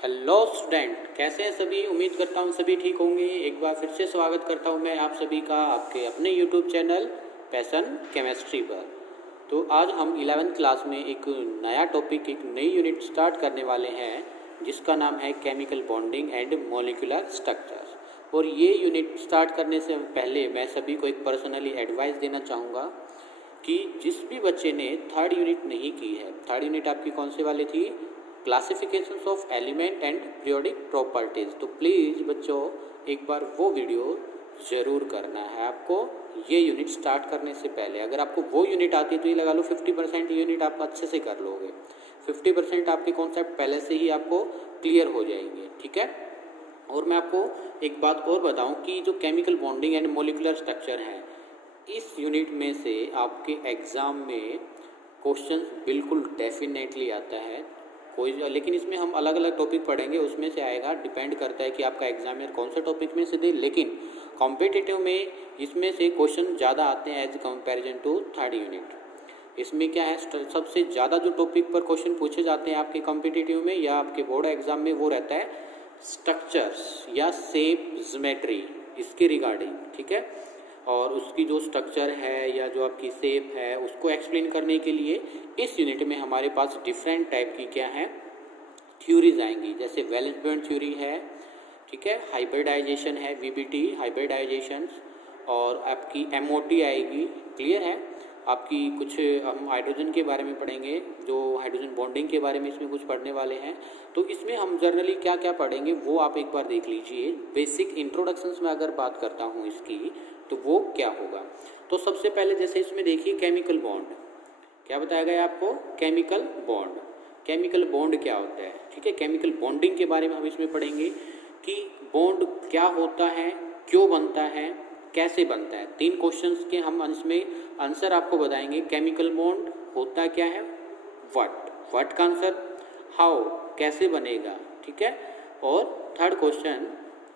Hello student, कैसे हैं सभी। उम्मीद करता हूँ सभी ठीक होंगे। एक बार फिर से स्वागत करता हूँ मैं आप सभी का आपके अपने यूट्यूब चैनल पैशन केमिस्ट्री पर। तो आज हम 11वीं क्लास में एक नया टॉपिक, एक नई यूनिट स्टार्ट करने वाले हैं जिसका नाम है chemical bonding and molecular structures. और ये यूनिट स्टार्ट करने से पहले मैं सभी को एक पर्सनली एडवाइस देना चाहूँगा कि जिस भी बच्चे ने थर्ड यूनिट नहीं की है, थर्ड यूनिट आपकी कौन से वाली थी, classifications of element and periodic properties, तो प्लीज़ बच्चों एक बार वो वीडियो ज़रूर करना है आपको ये यूनिट स्टार्ट करने से पहले। अगर आपको वो यूनिट आती है तो ये लगा लो 50% यूनिट आप अच्छे से कर लोगे, 50% आपके कॉन्सेप्ट पहले से ही आपको क्लियर हो जाएंगे, ठीक है। और मैं आपको एक बात और बताऊं कि जो chemical bonding and molecular structure है, इस यूनिट में से आपके एग्ज़ाम में क्वेश्चन बिल्कुल डेफिनेटली आता है कोई, लेकिन इसमें हम अलग अलग टॉपिक पढ़ेंगे, उसमें से आएगा, डिपेंड करता है कि आपका एग्जामिनर कौन सा टॉपिक में से दे। लेकिन कॉम्पिटिटिव में इसमें से क्वेश्चन ज़्यादा आते हैं as comparison to third unit. इसमें क्या है, सबसे ज़्यादा जो टॉपिक पर क्वेश्चन पूछे जाते हैं आपके कॉम्पिटिटिव में या आपके बोर्ड एग्जाम में, वो रहता है स्ट्रक्चर्स या शेप ज्योमेट्री, इसके रिगार्डिंग, ठीक है। और उसकी जो स्ट्रक्चर है या जो आपकी शेप है उसको एक्सप्लेन करने के लिए इस यूनिट में हमारे पास डिफरेंट टाइप की क्या है, थ्योरीज आएंगी। जैसे वैलेंस बॉन्ड थ्योरी है, ठीक है, हाइब्रिडाइजेशन है, वीबीटी हाइब्रिडाइजेशन, और आपकी एमओटी आएगी, क्लियर है। आपकी कुछ हम हाइड्रोजन के बारे में पढ़ेंगे, जो हाइड्रोजन बॉन्डिंग के बारे में इसमें कुछ पढ़ने वाले हैं। तो इसमें हम जनरली क्या क्या पढ़ेंगे वो आप एक बार देख लीजिए। बेसिक इंट्रोडक्शंस में अगर बात करता हूँ इसकी, तो वो क्या होगा। तो सबसे पहले जैसे इसमें देखिए केमिकल बॉन्ड, क्या बताया गया आपको, केमिकल बॉन्ड। केमिकल बॉन्ड क्या होता है, ठीक है। केमिकल बॉन्डिंग के बारे में हम इसमें पढ़ेंगे कि बॉन्ड क्या होता है, क्यों बनता है, कैसे बनता है। 3 क्वेश्चंस के हम इसमें आंसर आपको बताएंगे। केमिकल बॉन्ड होता क्या है, व्हाट का आंसर, हाउ कैसे बनेगा, ठीक है। और थर्ड क्वेश्चन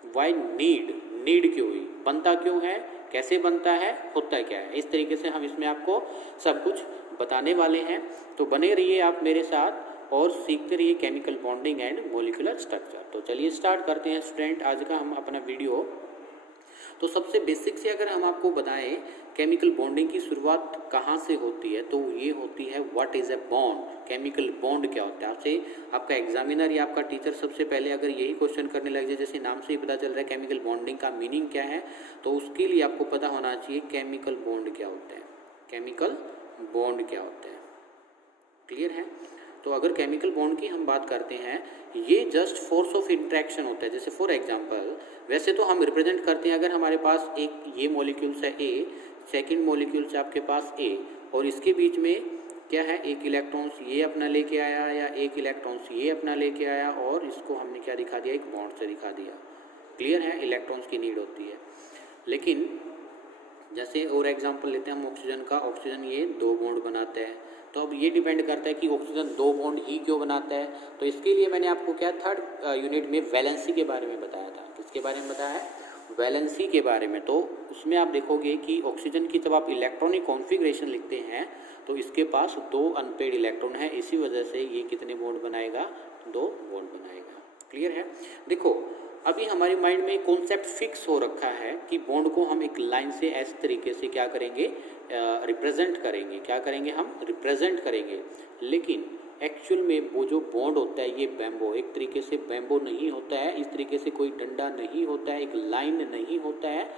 व्हाई नीड क्यों हुई, बनता क्यों है, कैसे बनता है, होता क्या है। इस तरीके से हम इसमें आपको सब कुछ बताने वाले हैं। तो बने रहिए आप मेरे साथ और सीखते रहिए chemical bonding and molecular structure. तो चलिए स्टार्ट करते हैं स्टूडेंट आज का हम अपना वीडियो। तो सबसे बेसिक से अगर हम आपको बताएं केमिकल बॉन्डिंग की शुरुआत कहाँ से होती है, तो ये होती है what is a bond. Chemical bond क्या होता है, आपसे आपका एग्जामिनर या आपका टीचर सबसे पहले अगर यही क्वेश्चन करने लग जाए, जैसे नाम से ही पता चल रहा है केमिकल बॉन्डिंग का मीनिंग क्या है, तो उसके लिए आपको पता होना चाहिए केमिकल बॉन्ड क्या होता है, केमिकल बॉन्ड क्या होता है, क्लियर है। तो अगर केमिकल बॉन्ड की हम बात करते हैं, ये जस्ट फोर्स ऑफ इंट्रैक्शन होता है। जैसे फॉर एग्जांपल, वैसे तो हम रिप्रेजेंट करते हैं, अगर हमारे पास एक ये मॉलिक्यूल्स है ए, सेकंड मॉलिक्यूल्स है आपके पास ए, और इसके बीच में क्या है, एक इलेक्ट्रॉन्स ये अपना लेके आया या एक इलेक्ट्रॉन्स ये अपना लेके आया, और इसको हमने क्या दिखा दिया, एक बॉन्ड से दिखा दिया, क्लियर है। इलेक्ट्रॉन्स की नीड होती है। लेकिन जैसे और एग्जांपल लेते हैं हम ऑक्सीजन का, ऑक्सीजन ये 2 बॉन्ड बनाता है। तो अब ये डिपेंड करता है कि ऑक्सीजन 2 बॉन्ड ही क्यों बनाता है। तो इसके लिए मैंने आपको क्या थर्ड यूनिट में वैलेंसी के बारे में बताया था। किसके बारे में बताया है, वैलेंसी के बारे में। तो उसमें आप देखोगे कि ऑक्सीजन की जब आप इलेक्ट्रॉनिक कॉन्फ़िगरेशन लिखते हैं तो इसके पास 2 अनपेड इलेक्ट्रॉन है, इसी वजह से ये कितने बॉन्ड बनाएगा, 2 बॉन्ड बनाएगा, क्लियर है। देखो अभी हमारे माइंड में कॉन्सेप्ट फिक्स हो रखा है कि बॉन्ड को हम एक लाइन से इस तरीके से क्या करेंगे, रिप्रेजेंट करेंगे, क्या करेंगे, हम रिप्रेजेंट करेंगे। लेकिन एक्चुअल में वो जो बॉन्ड होता है ये बैम्बो, एक तरीके से बैम्बो नहीं होता है, इस तरीके से कोई डंडा नहीं होता है, एक लाइन नहीं होता है,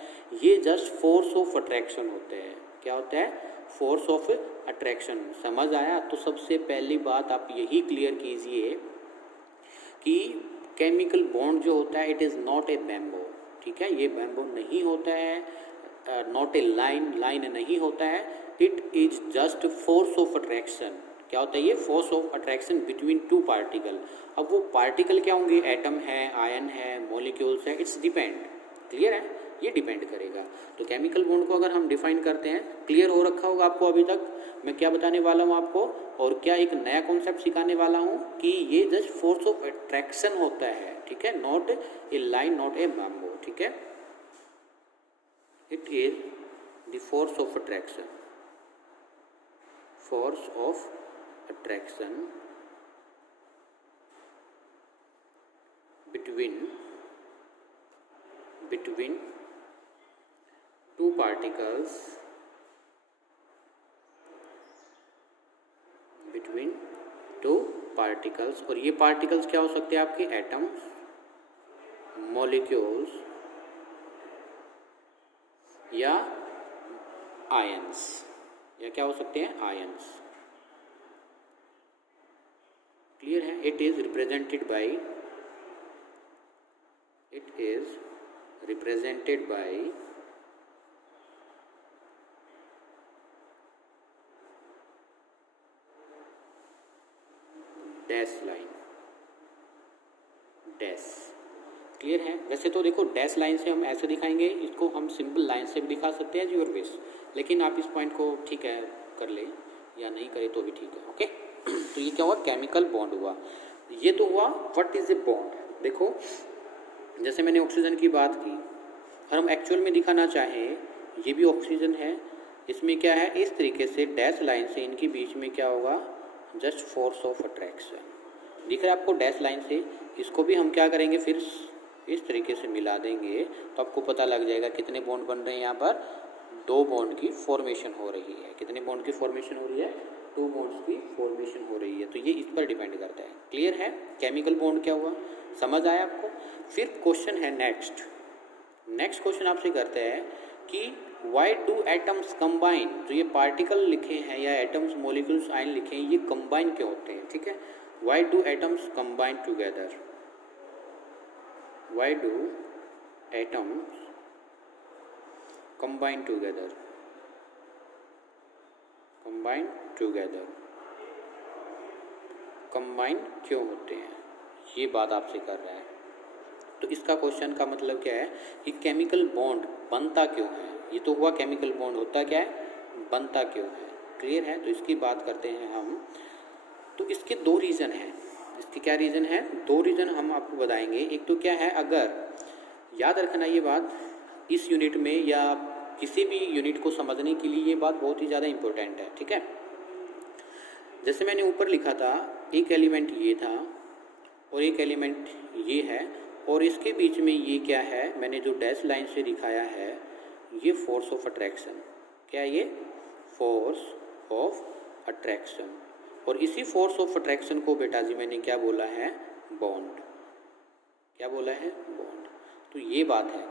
ये जस्ट फोर्स ऑफ अट्रैक्शन होता है। क्या होता है, फोर्स ऑफ अट्रैक्शन। समझ आया। तो सबसे पहली बात आप यही क्लियर कीजिए कि केमिकल बॉन्ड जो होता है it is not a bamboo, ठीक है, ये बैम्बो नहीं होता है, नॉट ए लाइन नहीं होता है, it is just force of attraction. क्या होता है ये, force of attraction between 2 particle. अब वो पार्टिकल क्या होंगे, एटम है, आयन है, मॉलिक्यूल्स है, इट्स डिपेंड, क्लियर है, ये डिपेंड करेगा। तो केमिकल बॉन्ड को अगर हम डिफाइन करते हैं, क्लियर हो रखा होगा आपको अभी तक मैं क्या बताने वाला हूँ आपको, और क्या एक नया कॉन्सेप्ट सिखाने वाला हूँ कि ये जस्ट फोर्स ऑफ अट्रैक्शन होता है, ठीक है, not a line, not a bamboo, ठीक है। It is the force of attraction, between two particles, और ये पार्टिकल्स क्या हो सकते हैं आपके? एटम्स, मॉलिक्यूल्स या आयंस, या क्या हो सकते हैं? आयंस। क्लियर है? It is represented by dash line, dash. Clear है? वैसे तो देखो डैश लाइन से हम ऐसे दिखाएंगे, इसको हम सिंपल लाइन से भी दिखा सकते हैं, योर विश, लेकिन आप इस पॉइंट को ठीक है कर ले या नहीं करे तो भी ठीक है। ओके तो ये क्या हुआ? केमिकल बॉन्ड हुआ। ये तो हुआ व्हाट इज ए बॉन्ड। देखो जैसे मैंने ऑक्सीजन की बात की, और हम एक्चुअल में दिखाना चाहें, ये भी ऑक्सीजन है, इसमें क्या है? इस तरीके से डैश लाइन से इनके बीच में क्या होगा? जस्ट फोर्स ऑफ अट्रैक्शन दिख रहा है आपको डैश लाइन से। इसको भी हम क्या करेंगे? फिर इस तरीके से मिला देंगे तो आपको पता लग जाएगा कितने बॉन्ड बन रहे हैं। यहाँ पर 2 बॉन्ड की फॉर्मेशन हो रही है। कितने बॉन्ड की फॉर्मेशन हो रही है? 2 बॉन्ड्स की फॉर्मेशन हो रही है। तो ये इस पर डिपेंड करता है। क्लियर है? केमिकल बॉन्ड क्या हुआ, समझ आया आपको? फिर क्वेश्चन है नेक्स्ट क्वेश्चन आपसे करते हैं कि वाई डू एटम्स कंबाइन। जो ये पार्टिकल लिखे हैं या एटम्स, मॉलिक्यूल्स, आयन लिखे हैं, ये कंबाइन क्यों होते हैं? ठीक है, why do atoms combine together, why do atoms combine together, combine क्यों होते हैं, ये बात आपसे कर रहा है। तो इसका क्वेश्चन का मतलब क्या है कि केमिकल बॉन्ड बनता क्यों है। ये तो हुआ केमिकल बॉन्ड, होता क्या है? बनता क्यों है। क्लियर है? तो इसकी बात करते हैं हम। तो इसके 2 रीज़न हैं। इसके क्या रीज़न है? 2 रीज़न हम आपको बताएंगे। एक तो क्या है, अगर याद रखना ये बात, इस यूनिट में या किसी भी यूनिट को समझने के लिए ये बात बहुत ही ज़्यादा इम्पोर्टेंट है। ठीक है, जैसे मैंने ऊपर लिखा था, एक एलिमेंट ये था और एक एलिमेंट ये है, और इसके बीच में ये क्या है, मैंने जो डैश लाइन से दिखाया है, ये फोर्स ऑफ अट्रैक्शन। क्या है ये? Force of attraction. और इसी फोर्स ऑफ अट्रैक्शन को बेटा जी मैंने क्या बोला है? बॉन्ड। क्या बोला है? बॉन्ड। तो ये बात है।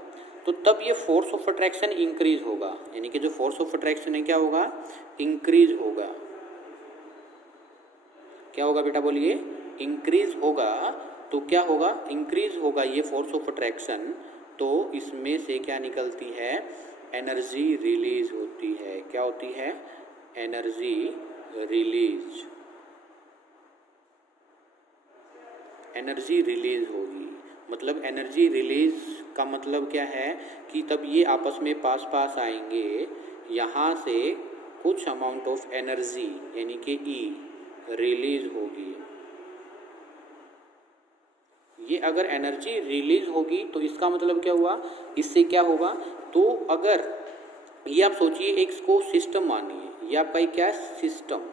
तो तब ये फोर्स ऑफ अट्रैक्शन इंक्रीज होगा, यानी कि जो फोर्स ऑफ अट्रैक्शन है क्या होगा? इंक्रीज होगा। क्या होगा बेटा बोलिए? इंक्रीज होगा। तो क्या होगा? इंक्रीज होगा ये फोर्स ऑफ अट्रैक्शन, तो इसमें से क्या निकलती है? एनर्जी रिलीज होती है। क्या होती है? Energy release. एनर्जी रिलीज होगी। मतलब एनर्जी रिलीज का मतलब क्या है कि तब ये आपस में पास आएंगे, यहाँ से कुछ अमाउंट ऑफ एनर्जी यानी कि ई रिलीज होगी। ये अगर एनर्जी रिलीज होगी तो इसका मतलब क्या हुआ? इससे क्या होगा? तो अगर ये आप सोचिए, एक इसको सिस्टम मानिए, ये आपका एक क्या है? सिस्टम।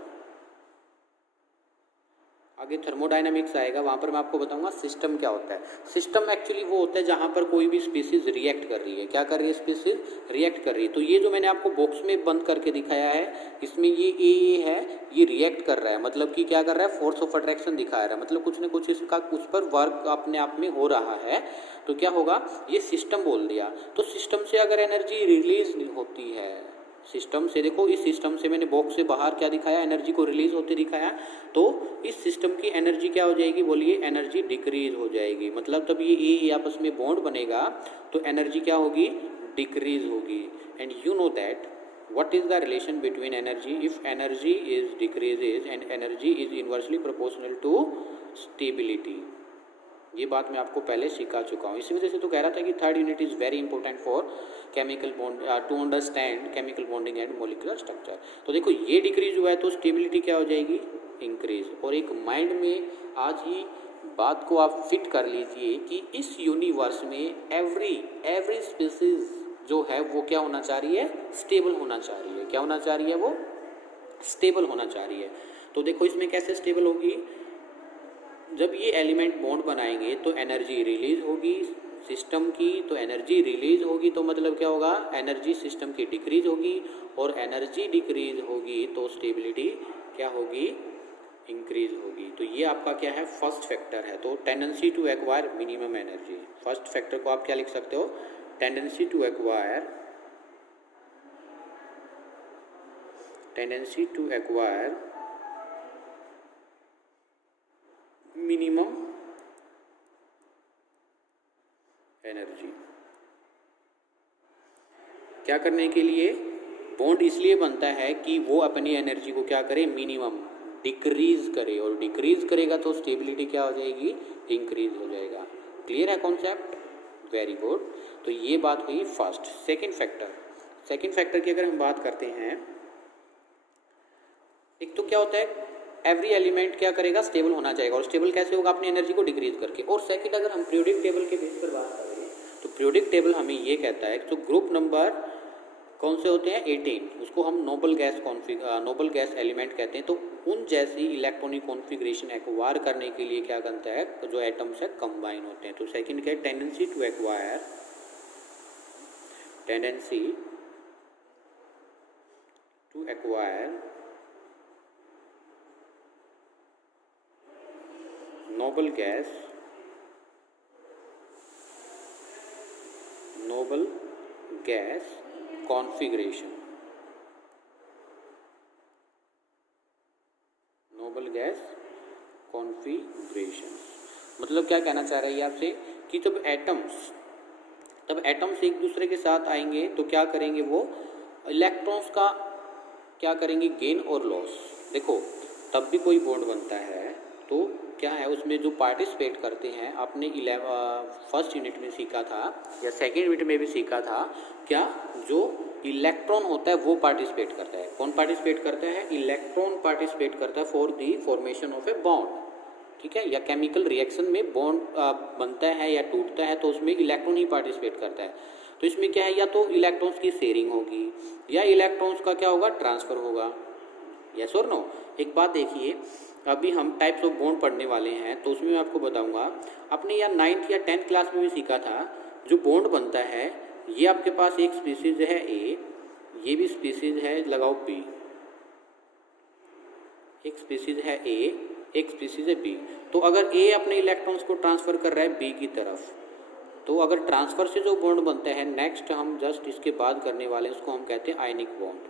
आगे थर्मोडायनामिक्स आएगा, वहाँ पर मैं आपको बताऊंगा सिस्टम क्या होता है। सिस्टम एक्चुअली वो होता है जहाँ पर कोई भी स्पीसीज रिएक्ट कर रही है। क्या कर रही है? स्पीसीज रिएक्ट कर रही है। तो ये जो मैंने आपको बॉक्स में बंद करके दिखाया है, इसमें ये ए है, ये रिएक्ट कर रहा है, मतलब कि क्या कर रहा है? फोर्स ऑफ अट्रैक्शन दिखा रहा है, मतलब कुछ न कुछ इसका उस पर वर्क अपने आप में हो रहा है। तो क्या होगा? ये सिस्टम बोल दिया। तो सिस्टम से अगर एनर्जी रिलीज होती है, सिस्टम से, देखो इस सिस्टम से मैंने बॉक्स से बाहर क्या दिखाया? एनर्जी को रिलीज होते दिखाया। तो इस सिस्टम की एनर्जी क्या हो जाएगी? बोलिए, एनर्जी डिक्रीज हो जाएगी। मतलब तब ये आपस में बॉन्ड बनेगा तो एनर्जी क्या होगी? डिक्रीज होगी। And you know that what is the relation between energy? If energy is decreases and energy is inversely proportional to stability. ये बात मैं आपको पहले सिखा चुका हूँ। इसी वजह से तो कह रहा था कि 3rd unit is very important for chemical bond, to understand chemical bonding and molecular structure. तो देखो ये डिक्रीज हुआ है तो स्टेबिलिटी क्या हो जाएगी? इंक्रीज। और एक माइंड में आज ही बात को आप फिट कर लीजिए कि इस यूनिवर्स में एवरी स्पीसीज जो है वो क्या होना चाह रही है? स्टेबल होना चाह रही है। क्या होना चाह रही है? वो स्टेबल होना चाह रही है। तो देखो इसमें कैसे स्टेबल होगी? जब ये एलिमेंट बॉन्ड बनाएंगे तो एनर्जी रिलीज होगी सिस्टम की, तो एनर्जी रिलीज होगी तो मतलब क्या होगा, एनर्जी सिस्टम की डिक्रीज होगी, और एनर्जी डिक्रीज होगी तो स्टेबिलिटी क्या होगी, इंक्रीज होगी। तो ये आपका क्या है, फर्स्ट फैक्टर है। तो tendency to acquire minimum energy, first factor को आप क्या लिख सकते हो, tendency to acquire minimum energy. क्या करने के लिए, बॉन्ड इसलिए बनता है कि वो अपनी एनर्जी को क्या करे, मिनिमम डिक्रीज करे, और डिक्रीज करेगा तो स्टेबिलिटी क्या हो जाएगी, इंक्रीज हो जाएगा। क्लियर है कॉन्सेप्ट, वेरी गुड। तो ये बात हुई फर्स्ट। सेकंड फैक्टर की अगर हम बात करते हैं, एक तो क्या होता है, एवरी एलिमेंट क्या करेगा, स्टेबल होना चाहिए, और स्टेबल कैसे होगा, अपनी एनर्जी को डिक्रीज करके। और सेकंड, अगर हम पीरियोडिक टेबल के बेस पर बात करें तो पीरियोडिक टेबल हमें ये कहता है तो ग्रुप नंबर कौन से होते हैं, 18, उसको हम नोबल गैस एलिमेंट कहते हैं। तो उन जैसी इलेक्ट्रॉनिक कॉन्फ़िगरेशन एक्वायर करने के लिए क्या करता है, जो एटम्स है कंबाइन होते हैं। तो सेकंड क्या है, tendency to acquire noble gas configuration, मतलब क्या कहना चाह रही है आपसे कि जब एटम्स एक दूसरे के साथ आएंगे तो क्या करेंगे, वो इलेक्ट्रॉन्स का क्या करेंगे, गेन और लॉस। देखो तब भी कोई बॉन्ड बनता है तो क्या है, उसमें जो पार्टिसिपेट करते हैं, आपने फर्स्ट यूनिट में सीखा था या सेकेंड यूनिट में भी सीखा था, क्या जो इलेक्ट्रॉन होता है वो पार्टिसिपेट करता है। कौन पार्टिसिपेट करता है, इलेक्ट्रॉन पार्टिसिपेट करता है for the formation of a bond, ठीक है। या केमिकल रिएक्शन में बॉन्ड बनता है या टूटता है तो उसमें इलेक्ट्रॉन ही पार्टिसिपेट करता है। तो इसमें क्या है, या तो इलेक्ट्रॉन्स की शेयरिंग होगी या इलेक्ट्रॉन्स का क्या होगा, ट्रांसफ़र होगा। यस और नो। एक बात देखिए, अभी हम टाइप्स ऑफ बॉन्ड पढ़ने वाले हैं तो उसमें मैं आपको बताऊंगा, आपने या 9th या 10th क्लास में भी सीखा था, जो बॉन्ड बनता है ये आपके पास एक स्पीसीज है ए, ये भी स्पीसीज है, लगाओ बी, एक स्पीसीज है ए, एक स्पीसीज है बी। तो अगर ए अपने इलेक्ट्रॉन्स को ट्रांसफ़र कर रहा है बी की तरफ, तो अगर ट्रांसफ़र से जो बॉन्ड बनता है, नेक्स्ट हम जस्ट इसके बाद करने वाले हैं, उसको हम कहते हैं आयनिक बॉन्ड।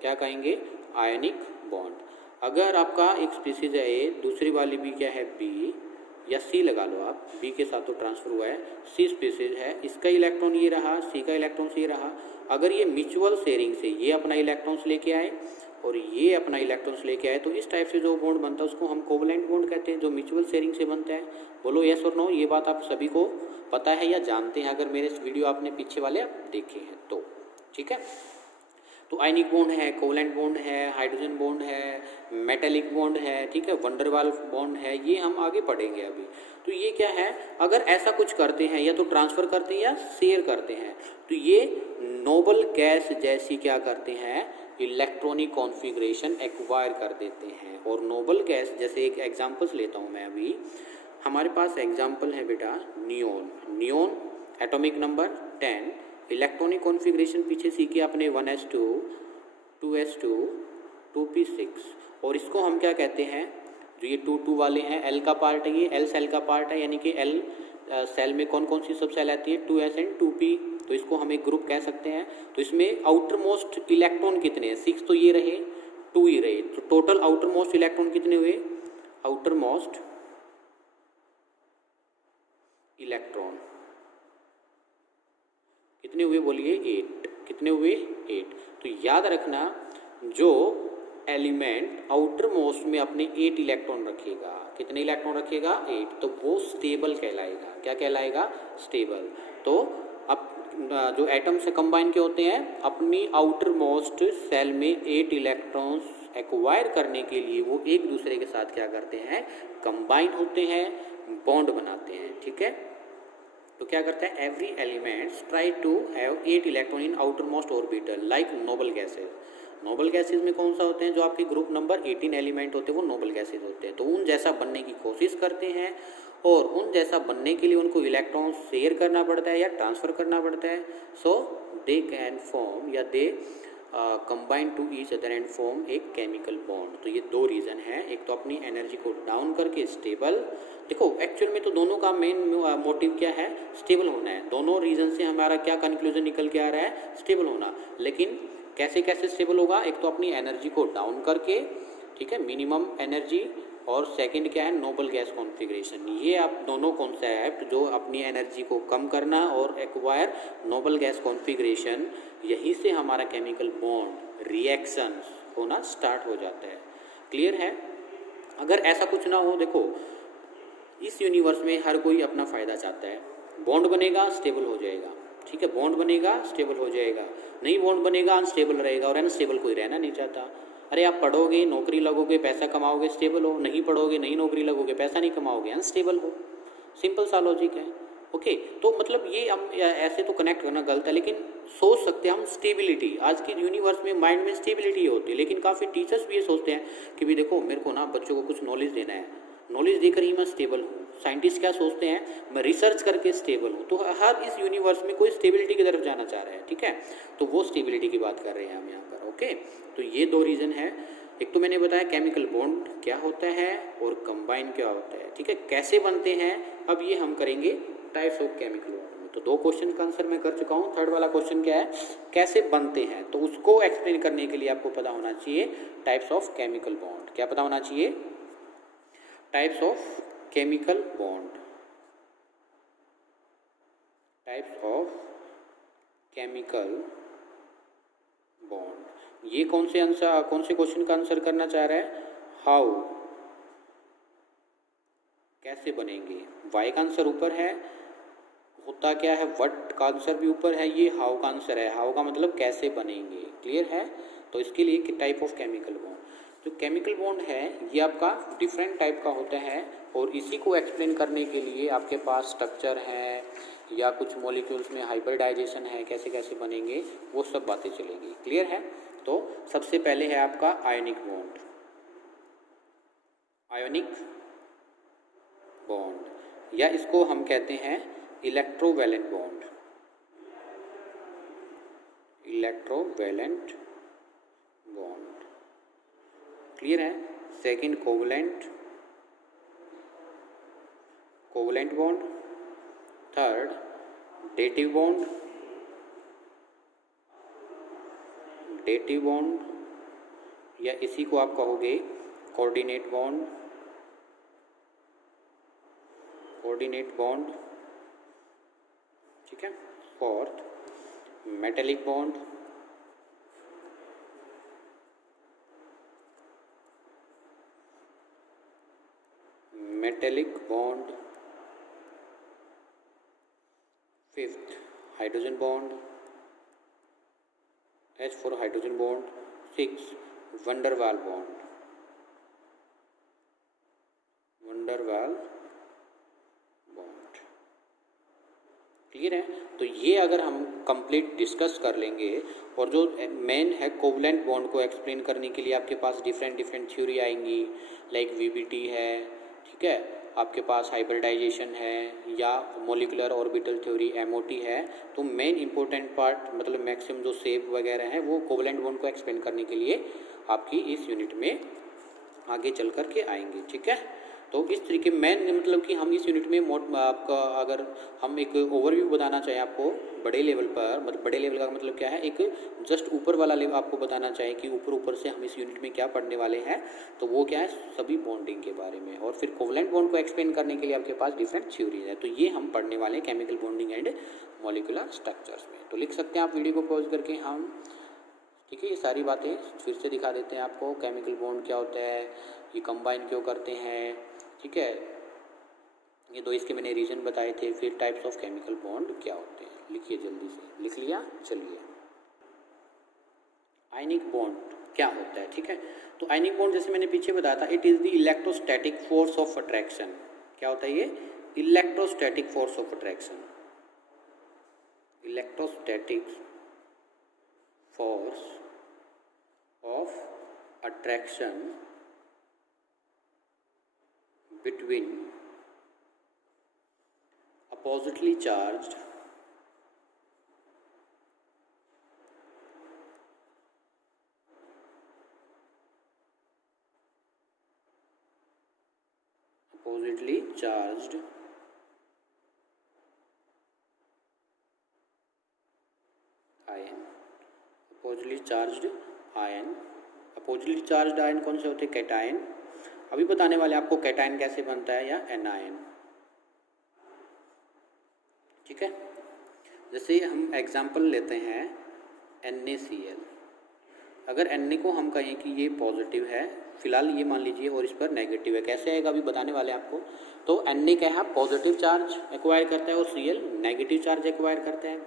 क्या कहेंगे, आयनिक बॉन्ड। अगर आपका एक स्पीसीज है ए, दूसरी वाली भी क्या है बी, या सी लगा लो आप, बी के साथ तो ट्रांसफ़र हुआ है, सी स्पीसीज है, इसका इलेक्ट्रॉन ये रहा, सी का इलेक्ट्रॉन ये रहा। अगर ये म्यूचुअल शेयरिंग से ये अपना इलेक्ट्रॉन्स लेके आए और ये अपना इलेक्ट्रॉन्स लेके आए, तो इस टाइप से जो बॉन्ड बनता है उसको हम कोवलेंट बॉन्ड कहते हैं, जो म्यूचुअल शेयरिंग से बनता है। बोलो यस और नो, ये बात आप सभी को पता है या जानते हैं, अगर मेरे इस वीडियो आपने पीछे वाले आप देखे हैं तो, ठीक है। तो आयनिक बॉन्ड है, कोवलेंट बॉन्ड है, हाइड्रोजन बॉन्ड है, मेटेलिक बॉन्ड है, ठीक है, वंडरवाल बॉन्ड है, ये हम आगे पढ़ेंगे अभी। तो ये क्या है, अगर ऐसा कुछ करते हैं या तो ट्रांसफ़र करते हैं या शेयर करते हैं, तो ये नोबल गैस जैसी क्या करते हैं, इलेक्ट्रॉनिक कॉन्फ़िगरेशन एक्वायर कर देते हैं। और नोबल गैस जैसे एक एग्जांपल्स लेता हूँ मैं अभी, हमारे पास एग्जांपल है बेटा neon atomic number 10, electronic configuration पीछे सीखी आपने 1s2 2s2 2p6, और इसको हम क्या कहते हैं, जो ये 2 वाले हैं, एल का पार्ट है, ये एल सेल का पार्ट है, यानी कि एल सेल में कौन कौन सी सब सेल आती है, 2s एंड 2p, तो इसको हम एक ग्रुप कह सकते हैं। तो इसमें आउटर मोस्ट इलेक्ट्रॉन कितने हैं, 6 तो ये रहे, 2 ही रहे, तो टोटल आउटर मोस्ट इलेक्ट्रॉन कितने हुए, आउटर मोस्ट इलेक्ट्रॉन कितने हुए, बोलिए 8, कितने हुए 8। तो याद रखना, जो एलिमेंट आउटर मोस्ट में अपने 8 इलेक्ट्रॉन रखेगा, कितने इलेक्ट्रॉन रखेगा, 8, तो वो स्टेबल कहलाएगा। क्या कहलाएगा, स्टेबल। तो अब जो एटम्स से कंबाइन के होते हैं, अपनी आउटर मोस्ट सेल में 8 इलेक्ट्रॉन्स एक्वायर करने के लिए वो एक दूसरे के साथ क्या करते हैं, कंबाइन होते हैं, बॉन्ड बनाते हैं, ठीक है। तो क्या करता है, every elements try to have 8 electron in outer most orbital like noble gases. Noble gases में कौन सा होते हैं, जो आपके ग्रुप नंबर 18 एलिमेंट होते हैं वो नोबल गैसेज होते हैं। तो उन जैसा बनने की कोशिश करते हैं और उन जैसा बनने के लिए उनको इलेक्ट्रॉन शेयर करना पड़ता है या ट्रांसफ़र करना पड़ता है। सो दे कैन फॉर्म या they combine to each other and form एक केमिकल बॉन्ड। तो ये दो रीज़न है, एक तो अपनी एनर्जी को डाउन करके स्टेबल, देखो एक्चुअल में तो दोनों का मेन मोटिव क्या है, स्टेबल होना है। दोनों रीज़न से हमारा क्या कंक्लूजन निकल के आ रहा है, स्टेबल होना। लेकिन कैसे कैसे स्टेबल होगा, एक तो अपनी एनर्जी को डाउन करके, ठीक है, मिनिमम एनर्जी, और सेकंड क्या है, नोबल गैस कॉन्फ़िगरेशन। ये आप दोनों कॉन्सेप्ट, जो अपनी एनर्जी को कम करना और एक्वायर नोबल गैस कॉन्फ़िगरेशन, यहीं से हमारा केमिकल बॉन्ड रिएक्शन होना स्टार्ट हो जाता है। क्लियर है? अगर ऐसा कुछ ना हो, देखो इस यूनिवर्स में हर कोई अपना फ़ायदा चाहता है। बॉन्ड बनेगा स्टेबल हो जाएगा, ठीक है, बॉन्ड बनेगा स्टेबल हो जाएगा, नहीं बॉन्ड बनेगा अनस्टेबल रहेगा, और अनस्टेबल कोई रहना नहीं चाहता। अरे आप पढ़ोगे, नौकरी लगोगे, पैसा कमाओगे, स्टेबल हो, नहीं पढ़ोगे, नहीं नौकरी लगोगे, पैसा नहीं कमाओगे, अनस्टेबल हो। सिंपल सा लॉजिक है। ओके, तो मतलब ये हम ऐसे तो कनेक्ट करना गलत है, लेकिन सोच सकते हैं हम स्टेबिलिटी। आज की यूनिवर्स में माइंड में स्टेबिलिटी होती है, लेकिन काफ़ी टीचर्स भी ये सोचते हैं कि भी देखो मेरे को ना बच्चों को कुछ नॉलेज देना है, नॉलेज देकर ही मैं स्टेबल हूँ। साइंटिस्ट क्या सोचते हैं, मैं रिसर्च करके स्टेबल हूँ। तो हर इस यूनिवर्स में कोई स्टेबिलिटी की तरफ जाना चाह रहा है, ठीक है, तो वो स्टेबिलिटी की बात कर रहे हैं हम यहाँ पर। ओके, तो ये दो रीज़न है। एक तो मैंने बताया केमिकल बॉन्ड क्या होता है और कंबाइन क्या होता है, ठीक है, कैसे बनते हैं, अब ये हम करेंगे टाइप्स ऑफ केमिकल बॉन्ड में। तो दो क्वेश्चन का आंसर मैं कर चुका हूँ। थर्ड वाला क्वेश्चन क्या है, कैसे बनते हैं, तो उसको एक्सप्लेन करने के लिए आपको पता होना चाहिए टाइप्स ऑफ केमिकल बॉन्ड। क्या पता होना चाहिए, types of chemical bond, types of chemical bond. ये कौन से क्वेश्चन का आंसर करना चाह रहा है, हाउ, कैसे बनेंगे। वाई का आंसर ऊपर है, होता क्या है, व्हाट का आंसर भी ऊपर है, ये हाउ का आंसर है। हाउ का मतलब कैसे बनेंगे, क्लियर है। तो इसके लिए कि टाइप ऑफ केमिकल बॉन्ड, जो केमिकल बॉन्ड है ये आपका डिफरेंट टाइप का होता है, और इसी को एक्सप्लेन करने के लिए आपके पास स्ट्रक्चर है या कुछ मॉलिक्यूल्स में हाइब्रिडाइजेशन है, कैसे कैसे बनेंगे वो सब बातें चलेंगी। क्लियर है। तो सबसे पहले है आपका आयनिक बॉन्ड, आयनिक बॉन्ड, या इसको हम कहते हैं electrovalent bond, electrovalent bond. Clear है। Second covalent, covalent bond. Third dative bond, dative bond, या इसी को आप कहोगे कोऑर्डिनेट बॉन्ड, कोऑर्डिनेट बॉन्ड, ठीक है। Fourth metallic bond, metallic bond. Fifth hydrogen bond, H for hydrogen bond. 6 van der Waals bond, van der Waals bond. Clear है। तो ये अगर हम कंप्लीट डिस्कस कर लेंगे, और जो मेन है कोवलेंट बॉन्ड को एक्सप्लेन करने के लिए आपके पास डिफरेंट थ्योरी आएंगी, लाइक VBT है, ठीक है, आपके पास हाइब्रिडाइजेशन है, या मोलिकुलर ऑर्बिटल थ्योरी MOT है। तो मेन इंपॉर्टेंट पार्ट मतलब मैक्सिमम जो शेप वगैरह है वो कोवलेंट बॉन्ड को एक्सप्लेन करने के लिए आपकी इस यूनिट में आगे चल कर के आएंगे, ठीक है। तो इस तरीके मेन मतलब कि हम इस यूनिट में आपका अगर हम एक ओवरव्यू बताना चाहें आपको बड़े लेवल पर, मतलब बड़े लेवल का मतलब क्या है, एक जस्ट ऊपर वाला लेवल आपको बताना चाहें कि ऊपर से हम इस यूनिट में क्या पढ़ने वाले हैं, तो वो क्या है, सभी बॉन्डिंग के बारे में। और फिर कोवलेंट बॉन्ड को एक्सप्लेन करने के लिए आपके पास डिफरेंट थ्योरीज है। तो ये हम पढ़ने वाले हैं chemical bonding and molecular structures में। तो लिख सकते हैं आप वीडियो को पॉज करके हम, ठीक है। ये सारी बातें फिर से दिखा देते हैं आपको, केमिकल बॉन्ड क्या होता है, ये कंबाइन क्यों करते हैं, ठीक है, ये दो इसके मैंने रीजन बताए थे। फिर टाइप्स ऑफ केमिकल बॉन्ड क्या होते हैं, लिखिए जल्दी से, लिख लिया, चलिए। आयनिक बॉन्ड क्या होता है, ठीक है। तो आयनिक बॉन्ड जैसे मैंने पीछे बताया था, it is the electrostatic force of attraction. क्या होता है ये, electrostatic force of attraction, electrostatic force of attraction between oppositely charged oppositely charged ion कौन से होते हैं? कैटायन। अभी बताने वाले आपको कैटायन कैसे बनता है या एनायन। ठीक है, जैसे हम एग्जांपल लेते हैं NaCl। अगर Na को हम कहें कि ये पॉजिटिव है, फिलहाल ये मान लीजिए, और इस पर नेगेटिव है, कैसे आएगा अभी बताने वाले आपको। तो Na क्या है? पॉजिटिव चार्ज एक्वायर करता है और Cl नेगेटिव चार्ज एक्वायर करता है।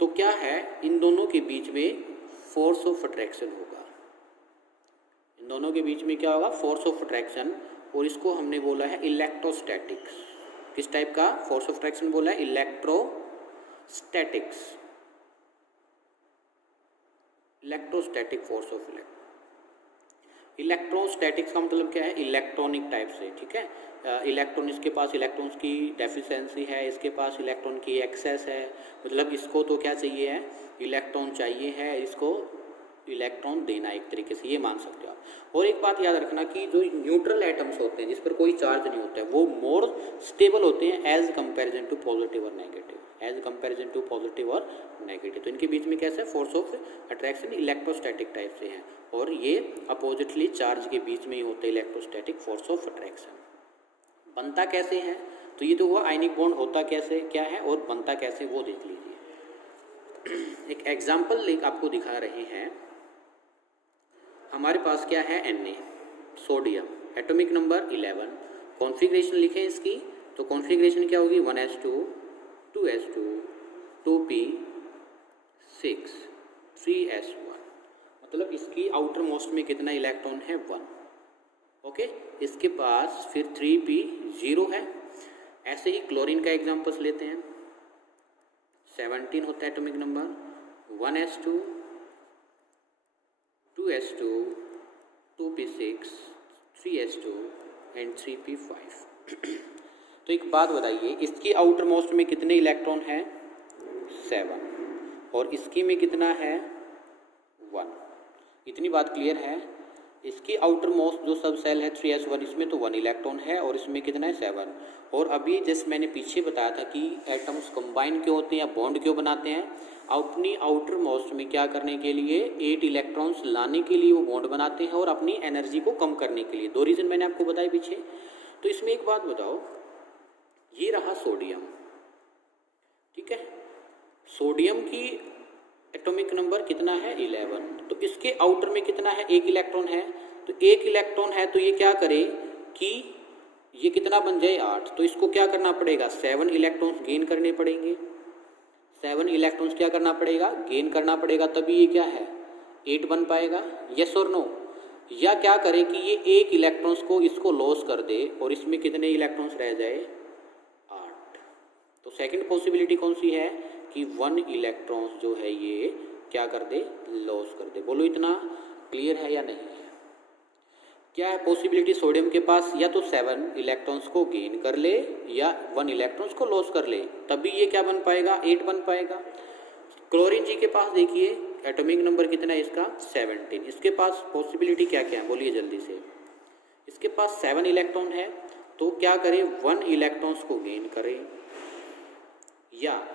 तो क्या है, इन दोनों के बीच में फोर्स ऑफ अट्रैक्शन होगा। इन दोनों के बीच में क्या होगा? Force of attraction. और इसको हमने बोला है इलेक्ट्रोस्टैटिक्स। किस टाइप का फोर्स ऑफ अट्रैक्शन बोला है? Electrostatics. Electrostatic force of electrostatics का मतलब क्या है? इलेक्ट्रॉनिक टाइप से। ठीक है, इलेक्ट्रॉन, इसके पास इलेक्ट्रॉन्स की डेफिशिएंसी है, इसके पास इलेक्ट्रॉन की एक्सेस है, मतलब इसको तो क्या चाहिए है? इलेक्ट्रॉन चाहिए है, इसको इलेक्ट्रॉन देना, एक तरीके से ये मान सकते हो आप। और एक बात याद रखना कि जो न्यूट्रल एटम्स होते हैं जिस पर कोई चार्ज नहीं होता है, वो मोर स्टेबल होते हैं एज कंपेरिजन टू पॉजिटिव और negative, as comparison to positive और नेगेटिव। तो इनके बीच में कैसा है? Force of attraction electrostatic type से है, और ये अपोजिटली चार्ज के बीच में ही होते हैं इलेक्ट्रोस्टैटिक फोर्स ऑफ अट्रैक्शन। बनता कैसे है? तो ये तो हुआ आयनिक बॉन्ड होता कैसे क्या है और बनता कैसे, वो देख लीजिए। एक एग्जाम्पल आपको दिखा रहे हैं। हमारे पास क्या है? Na, sodium, atomic number 11। Configuration लिखें इसकी, तो कॉन्फ़िगरेशन क्या होगी? 1s2 2s2 2p6 3s1। मतलब इसकी आउटर मोस्ट में कितना इलेक्ट्रॉन है? 1। ओके, इसके पास फिर 3p 0 है। ऐसे ही क्लोरीन का एग्जाम्पल्स लेते हैं। 17 होता है atomic number, 1s2 2s2 2p6 3s2 and 3p5। तो एक बात बताइए, इसकी आउटर मोस्ट में कितने इलेक्ट्रॉन हैं? 7, और इसकी में कितना है? 1। इतनी बात क्लियर है। इसकी आउटर मोस्ट जो सब सेल है 3s1, इसमें तो 1 इलेक्ट्रॉन है, और इसमें कितना है? 7। और अभी जैसे मैंने पीछे बताया था कि एटम्स कंबाइन क्यों होते हैं या बॉन्ड क्यों बनाते हैं? अपनी आउटर मोस्ट में क्या करने के लिए? 8 इलेक्ट्रॉन्स लाने के लिए वो बॉन्ड बनाते हैं, और अपनी एनर्जी को कम करने के लिए। 2 रीज़न मैंने आपको बताए पीछे। तो इसमें एक बात बताओ, ये रहा सोडियम। ठीक है, सोडियम की एटॉमिक नंबर कितना है? 11। तो इसके आउटर में कितना है? 1 इलेक्ट्रॉन है। तो 1 इलेक्ट्रॉन है, तो ये क्या करे कि ये कितना बन जाए? 8। तो इसको क्या करना पड़ेगा? 7 इलेक्ट्रॉन्स गेन करने पड़ेंगे। 7 इलेक्ट्रॉन्स क्या करना पड़ेगा? गेन करना पड़ेगा, तभी ये क्या है? 8 बन पाएगा। यस और नो? या क्या करे कि ये 1 इलेक्ट्रॉन्स को इसको लॉस कर दे, और इसमें कितने इलेक्ट्रॉन्स रह जाए? 8। तो सेकंड पॉसिबिलिटी कौन सी है? कि 1 इलेक्ट्रॉन्स जो है ये क्या कर दे? लॉस कर दे। बोलो इतना क्लियर है या नहीं है? क्या है पॉसिबिलिटी सोडियम के पास? या तो 7 इलेक्ट्रॉन्स को गेन कर ले या 1 इलेक्ट्रॉन्स को लॉस कर ले, तभी ये क्या बन पाएगा? 8 बन पाएगा। क्लोरीन जी के पास देखिए एटॉमिक नंबर कितना है इसका? 17। इसके पास पॉसिबिलिटी क्या क्या है? बोलिए जल्दी से। इसके पास 7 इलेक्ट्रॉन है, तो क्या करे? 1 इलेक्ट्रॉन्स को गेन करे, या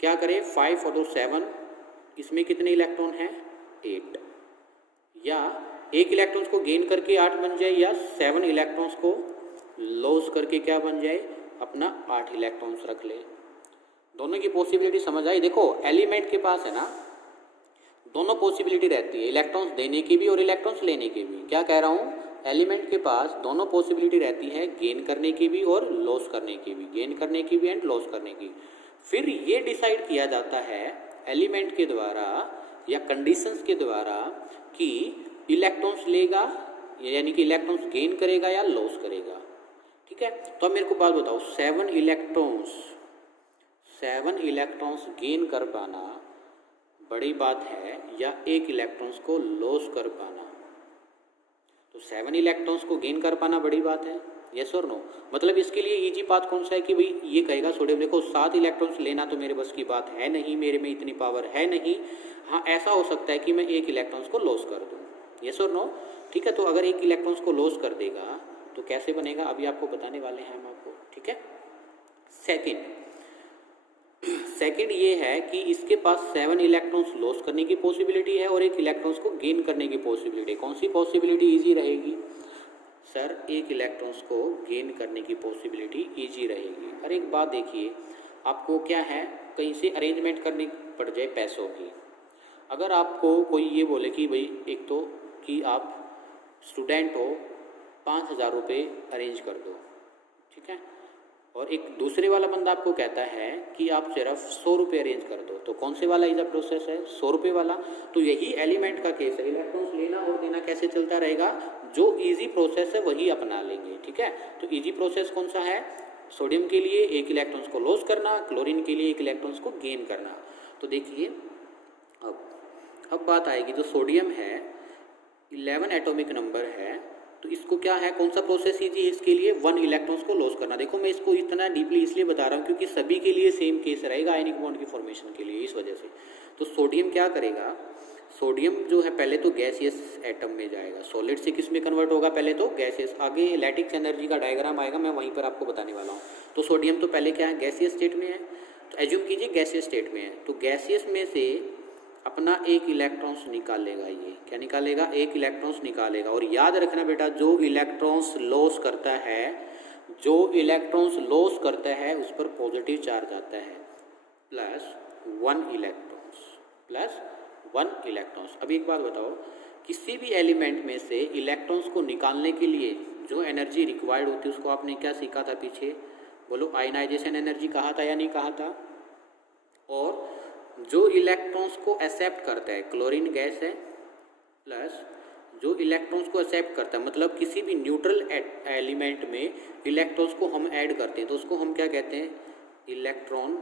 क्या करे? 5 और 7, इसमें कितने इलेक्ट्रॉन हैं? 8। या 1 इलेक्ट्रॉन्स को गेन करके 8 बन जाए, या 7 इलेक्ट्रॉन्स को लॉस करके क्या बन जाए? अपना 8 इलेक्ट्रॉन्स रख ले। दोनों की पॉसिबिलिटी समझ आई? देखो एलिमेंट के पास है ना, दोनों पॉसिबिलिटी रहती है, इलेक्ट्रॉन्स देने की भी और इलेक्ट्रॉन्स लेने की भी। क्या कह रहा हूँ? एलिमेंट के पास दोनों पॉसिबिलिटी रहती है, गेन करने की भी और लॉस करने की भी, गेन करने की भी एंड लॉस करने की। फिर ये डिसाइड किया जाता है एलिमेंट के द्वारा या कंडीशंस के द्वारा कि इलेक्ट्रॉन्स लेगा, यानी कि इलेक्ट्रॉन्स गेन करेगा या लॉस करेगा। ठीक है, तो अब मेरे को बात बताओ, 7 इलेक्ट्रॉन्स गेन कर पाना बड़ी बात है या एक इलेक्ट्रॉन्स को लॉस कर पाना? तो 7 इलेक्ट्रॉन्स को गेन कर पाना बड़ी बात है, यस और नो? मतलब इसके लिए इजी बात कौन सा है कि भाई ये कहेगा सोडियम देखो 7 इलेक्ट्रॉन्स लेना तो मेरे बस की बात है नहीं, मेरे में इतनी पावर है नहीं। हाँ ऐसा हो सकता है कि मैं एक इलेक्ट्रॉन्स को लॉस कर दूँ, यस और नो? ठीक है, तो अगर एक इलेक्ट्रॉन्स को लॉस कर देगा तो कैसे बनेगा अभी आपको बताने वाले हैं हम आपको, ठीक है। सेकंड ये है कि इसके पास 7 इलेक्ट्रॉन्स लॉस करने की पॉसिबिलिटी है और एक इलेक्ट्रॉन्स को गेन करने की पॉसिबिलिटी। कौन सी पॉसिबिलिटी इजी रहेगी सर? एक इलेक्ट्रॉन्स को गेन करने की पॉसिबिलिटी इजी रहेगी। और एक बात देखिए, आपको क्या है कहीं से अरेंजमेंट करनी पड़ जाए पैसों की। अगर आपको कोई ये बोले कि भाई एक तो कि आप स्टूडेंट हो 5,000 रुपये अरेंज कर दो, ठीक है, और एक दूसरे वाला बंदा आपको कहता है कि आप सिर्फ 100 रुपये अरेंज कर दो, तो कौन से वाला इज़ अ प्रोसेस है? 100 रुपये वाला। तो यही एलिमेंट का केस है, इलेक्ट्रॉन्स लेना और देना कैसे चलता रहेगा? जो इजी प्रोसेस है वही अपना लेंगे, ठीक है। तो इजी प्रोसेस कौन सा है? सोडियम के लिए एक इलेक्ट्रॉन्स को लॉस करना, क्लोरीन के लिए एक इलेक्ट्रॉन्स को गेन करना। तो देखिए अब बात आएगी, जो सोडियम है 11 एटॉमिक नंबर है, तो इसको क्या है, कौन सा प्रोसेस इजी है इसके लिए? 1 इलेक्ट्रॉन्स को लॉस करना। देखो मैं इसको इतना डीपली इसलिए बता रहा हूँ क्योंकि सभी के लिए सेम केस रहेगा आयनिक बॉन्ड की फॉर्मेशन के लिए, इस वजह से। तो सोडियम क्या करेगा, सोडियम जो है पहले तो गैसियस एटम में जाएगा, सॉलिड से किस में कन्वर्ट होगा? पहले तो गैसियस। आगे लैटिक्स एनर्जी का डायग्राम आएगा, मैं वहीं पर आपको बताने वाला हूँ। तो सोडियम तो पहले क्या है, गैसियस स्टेट में है, तो एज्यूम कीजिए गैसियस स्टेट में है, तो गैसियस में से अपना एक इलेक्ट्रॉन्स निकालेगा। ये क्या निकालेगा? एक इलेक्ट्रॉन्स निकालेगा। और याद रखना बेटा, जो इलेक्ट्रॉन्स लॉस करता है, जो इलेक्ट्रॉन्स लॉस करता है उस पर पॉजिटिव चार्ज आता है, +1 इलेक्ट्रॉन्स। अब एक बात बताओ, किसी भी एलिमेंट में से इलेक्ट्रॉन्स को निकालने के लिए जो एनर्जी रिक्वायर्ड होती है उसको आपने क्या सीखा था पीछे? बोलो, आयनाइजेशन एनर्जी कहा था या नहीं कहा था? और जो इलेक्ट्रॉन्स को एक्सेप्ट करता है, क्लोरीन गैस है, प्लस जो इलेक्ट्रॉन्स को एक्सेप्ट करता है, मतलब किसी भी न्यूट्रल एलिमेंट में इलेक्ट्रॉन्स को हम ऐड करते हैं तो उसको हम क्या कहते हैं? Electron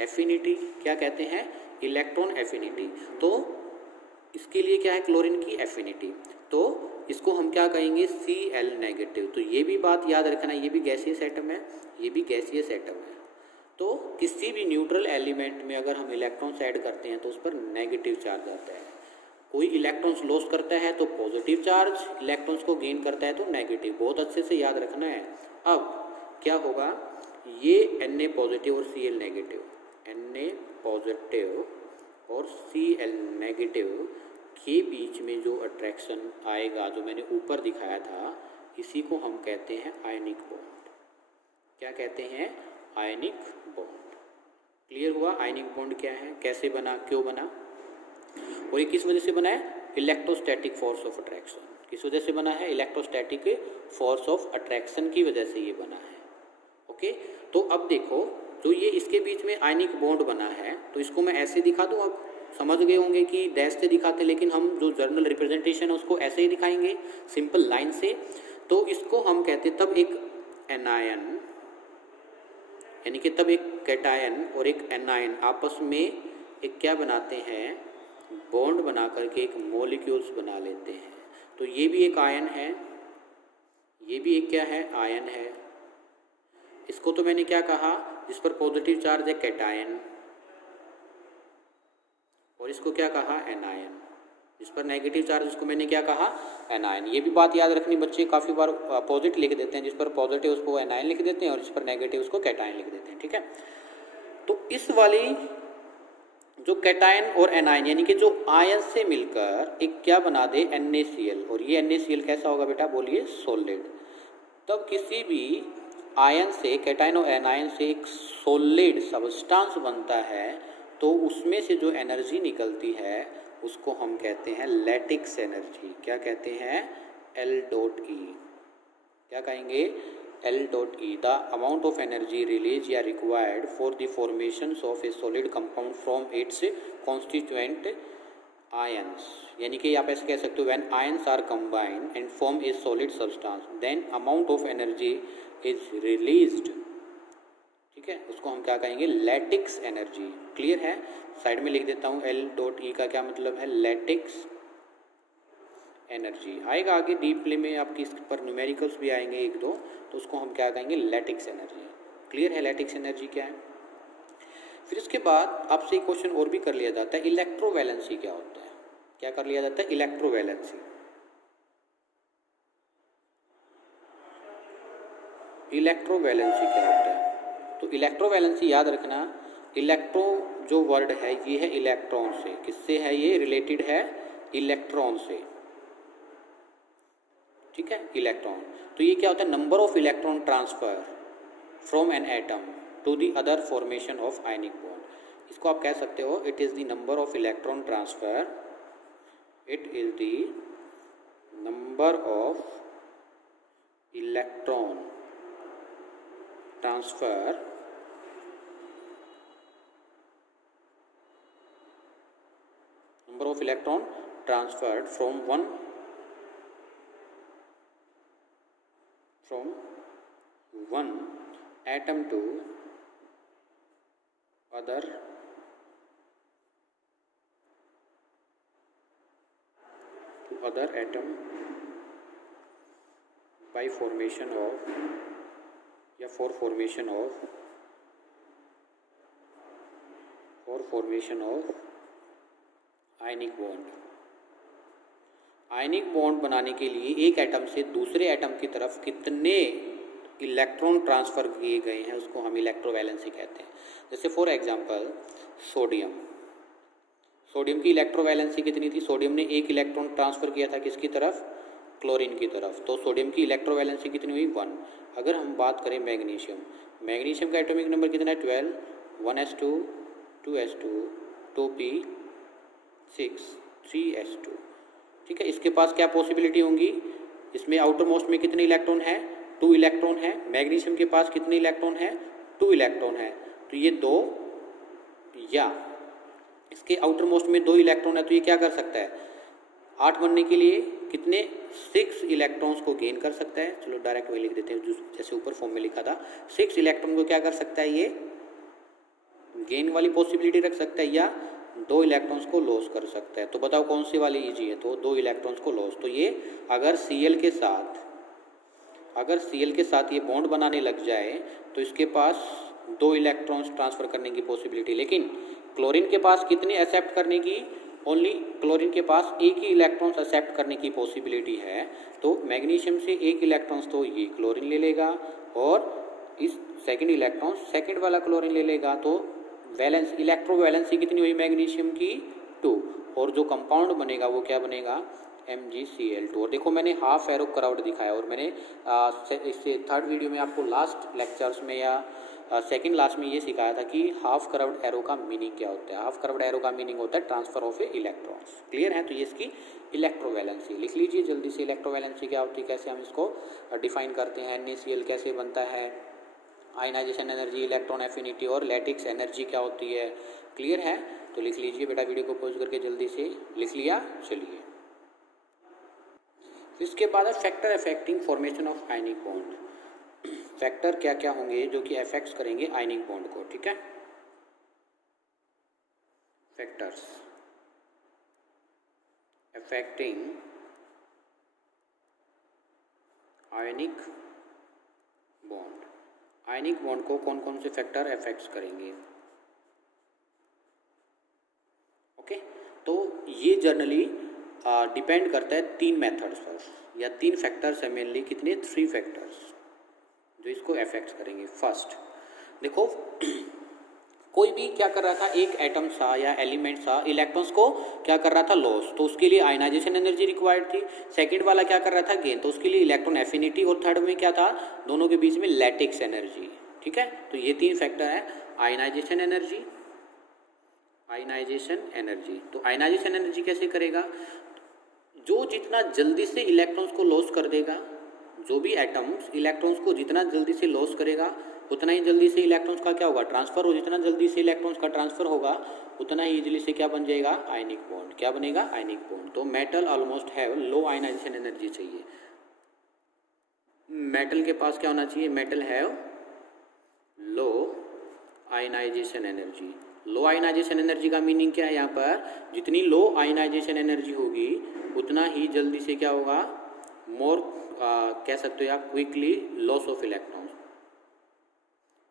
affinity. क्या कहते हैं? Electron affinity. तो इसके लिए क्या है? क्लोरीन की एफिनिटी। तो इसको हम क्या कहेंगे? Cl negative. तो ये भी बात याद रखना, ये भी गैसियस एटम है, ये भी गैसियस एटम है। तो किसी भी न्यूट्रल एलिमेंट में अगर हम इलेक्ट्रॉन्स ऐड करते हैं तो उस पर नेगेटिव चार्ज आता है। कोई इलेक्ट्रॉन्स लॉस करता है तो पॉजिटिव चार्ज, इलेक्ट्रॉन्स को गेन करता है तो नेगेटिव। बहुत अच्छे से याद रखना है। अब क्या होगा, ये Na पॉजिटिव और Cl नेगेटिव, Na पॉजिटिव और Cl नेगेटिव के बीच में जो अट्रैक्शन आएगा, जो मैंने ऊपर दिखाया था, इसी को हम कहते हैं आयनिक बॉन्ड। क्या कहते हैं? Ionic bond. क्लियर हुआ आयनिक बॉन्ड क्या है, कैसे बना, क्यों बना, और ये किस वजह से बना है? Electrostatic force of attraction. किस वजह से बना है? इलेक्ट्रोस्टैटिक फोर्स ऑफ अट्रैक्शन की वजह से ये बना है। ओके, तो अब देखो, जो ये इसके बीच में आयनिक बॉन्ड बना है, तो इसको मैं ऐसे दिखा दूं। अब समझ गए होंगे कि डैश से दिखाते, लेकिन हम जो जर्नल रिप्रेजेंटेशन है उसको ऐसे ही दिखाएंगे, सिंपल लाइन से। तो इसको हम कहते तब एक एनायन, यानी कि तब एक कैटायन और एक एनायन आपस में एक क्या बनाते हैं? बॉन्ड बना करके एक मॉलिक्यूल्स बना लेते हैं। तो ये भी एक आयन है, ये भी एक क्या है? आयन है। इसको तो मैंने क्या कहा, जिस पर पॉजिटिव चार्ज है कैटायन, और इसको क्या कहा? एनायन। जिस पर नेगेटिव चार्ज उसको मैंने क्या कहा? एनायन। ये भी बात याद रखनी बच्चे, काफ़ी बार अपोजिट लिख देते हैं, जिस पर पॉजिटिव उसको एनायन लिख देते हैं और जिस पर नेगेटिव उसको कैटायन लिख देते हैं, ठीक है। तो इस वाली जो कैटायन और एनायन, यानी कि जो आयन से मिलकर एक क्या बना दे? NaCl। और ये NaCl कैसा होगा बेटा? बोलिए, सॉलिड। तब किसी भी आयन से, कैटायन और एनायन से एक सॉलिड सब्सटेंस बनता है, तो उसमें से जो एनर्जी निकलती है उसको हम कहते हैं लैटिक्स एनर्जी। क्या कहते हैं? L.E। क्या कहेंगे? L.E। The amount of energy release या required for the formation of a solid compound from its constituent ions. यानी कि आप ऐसे कह सकते हो, when ions are combined and form a solid substance, then amount of energy is released. ठीक ठीक है, उसको हम क्या कहेंगे, लैटिक्स एनर्जी। क्लियर है, साइड में लिख देता हूँ L.E का क्या मतलब है, लैटिक्स एनर्जी। आएगा आगे डीपली में आपकी, इस पर न्यूमेरिकल्स भी आएंगे एक दो, तो उसको हम क्या कहेंगे, लैटिक्स एनर्जी। क्लियर है लैटिक्स एनर्जी क्या है। फिर इसके बाद आपसे एक क्वेश्चन और भी कर लिया जाता है, इलेक्ट्रोवैलेंसी क्या होता है। क्या कर लिया जाता है, इलेक्ट्रोवैलेंसी। इलेक्ट्रोवैलेंसी क्या होता है, तो इलेक्ट्रोवैलेंसी याद रखना, इलेक्ट्रो जो वर्ड है ये है इलेक्ट्रॉन से, किससे है ये, रिलेटेड है इलेक्ट्रॉन से। ठीक है, इलेक्ट्रॉन, तो ये क्या होता है, number of electron transfer from an atom to the other formation of ionic bond. इसको आप कह सकते हो, it is the number of electron transfer, it is the number of electron transfer number of electron transferred from one atom to other atom by formation of या for formation of ionic bond. Ionic bond बनाने के लिए एक atom से दूसरे atom की तरफ कितने इलेक्ट्रॉन ट्रांसफर किए गए हैं उसको हम इलेक्ट्रोवैलेंसी कहते हैं। जैसे फॉर एग्जांपल सोडियम की इलेक्ट्रोवैलेंसी कितनी थी, सोडियम ने एक इलेक्ट्रॉन ट्रांसफर किया था किसकी तरफ, क्लोरीन की तरफ, तो सोडियम की इलेक्ट्रोवैलेंसी कितनी हुई, 1। अगर हम बात करें मैग्नीशियम का एटॉमिक नंबर कितना है, 12, 1s2 2s2 2p6 3s2। ठीक है, इसके पास क्या पॉसिबिलिटी होंगी, इसमें आउटर मोस्ट में कितने इलेक्ट्रॉन है, 2 इलेक्ट्रॉन है। मैग्नीशियम के पास कितने इलेक्ट्रॉन है, 2 इलेक्ट्रॉन है, तो ये 2, या इसके आउटर मोस्ट में 2 इलेक्ट्रॉन है, तो ये क्या कर सकता है, 8 बनने के लिए कितने, 6 इलेक्ट्रॉन्स को गेन कर सकता है। चलो डायरेक्ट वही लिख देते हैं जैसे ऊपर फॉर्म में लिखा था, 6 इलेक्ट्रॉन को क्या कर सकता है, ये गेन वाली पॉसिबिलिटी रख सकता है, या 2 इलेक्ट्रॉन्स को लॉस कर सकता है। तो बताओ कौन सी वाली इजी है, तो 2 इलेक्ट्रॉन्स को लॉस। तो ये अगर Cl के साथ ये बॉन्ड बनाने लग जाए तो इसके पास 2 इलेक्ट्रॉन्स ट्रांसफर करने की पॉसिबिलिटी, लेकिन क्लोरीन के पास कितने एक्सेप्ट करने की, ओनली क्लोरीन के पास एक ही इलेक्ट्रॉन्स एक्सेप्ट करने की पॉसिबिलिटी है। तो मैग्नीशियम से एक इलेक्ट्रॉन्स तो ये क्लोरीन ले लेगा और इस सेकंड इलेक्ट्रॉन सेकंड वाला क्लोरीन ले लेगा, तो वैलेंस इलेक्ट्रोवैलेंसी कितनी हुई मैग्नीशियम की, 2, और जो कंपाउंड बनेगा वो क्या बनेगा, MgCl2। और देखो मैंने हाफ एरो कर्व्ड दिखाया, और मैंने इससे थर्ड वीडियो में आपको लास्ट लेक्चर्स में या सेकंड लास्ट में ये सिखाया था कि हाफ कर्व्ड एरो का मीनिंग क्या होता है। हाफ कर्व्ड एरो का मीनिंग होता है transfer of A electrons. Clear है, तो ये इसकी इलेक्ट्रोवैलेंसी लिख लीजिए जल्दी से। इलेक्ट्रोवैलेंसी क्या होती है, कैसे हम इसको डिफाइन करते हैं, NaCl कैसे बनता है, आयनाइजेशन एनर्जी, इलेक्ट्रॉन एफिनिटी और लैटिक्स एनर्जी क्या होती है। क्लियर है, तो लिख लीजिए बेटा, वीडियो को पॉज करके जल्दी से लिख लिया। चलिए इसके बाद है factor affecting formation of ionic bond. Factor क्या क्या होंगे जो कि अफेक्ट करेंगे आयनिक बॉन्ड को। ठीक है, factors affecting ionic bond. Ionic bond को कौन कौन से फैक्टर अफेक्ट करेंगे। ओके, तो ये जनरली डिपेंड करता है 3 मेथड्स पर, या 3 फैक्टर्स है मेनली, कितने, 3 फैक्टर्स जो इसको अफेक्ट करेंगे। फर्स्ट देखो, कोई भी क्या कर रहा था, एक एटम सा या एलिमेंट सा इलेक्ट्रॉन्स को क्या कर रहा था, लॉस, तो उसके लिए आयनाइजेशन एनर्जी रिक्वायर्ड थी। सेकंड वाला क्या कर रहा था, गेन, तो उसके लिए इलेक्ट्रॉन एफिनिटी, और थर्ड में क्या था, दोनों के बीच में लैटिक्स एनर्जी। ठीक है, तो ये 3 फैक्टर है, आयनाइजेशन एनर्जी, तो आयनाइजेशन एनर्जी कैसे करेगा, जो जितना जल्दी से इलेक्ट्रॉन्स को लॉस कर देगा, जो भी एटम्स इलेक्ट्रॉन्स को जितना जल्दी से लॉस करेगा उतना ही जल्दी से इलेक्ट्रॉन्स का क्या होगा, ट्रांसफर, और जितना जल्दी से इलेक्ट्रॉन्स का ट्रांसफर होगा उतना ही इजीली से क्या बन जाएगा, आयनिक बॉन्ड। क्या बनेगा, आयनिक बॉन्ड। तो metal almost have low ionisation energy चाहिए, मेटल के पास क्या होना चाहिए, metal have low ionisation energy. Low ionisation energy का मीनिंग क्या है? यहाँ पर जितनी लो आयनाइजेशन एनर्जी होगी उतना ही जल्दी से क्या होगा, मोर कह सकते हो आप क्विकली लॉस ऑफ इलेक्ट्रॉन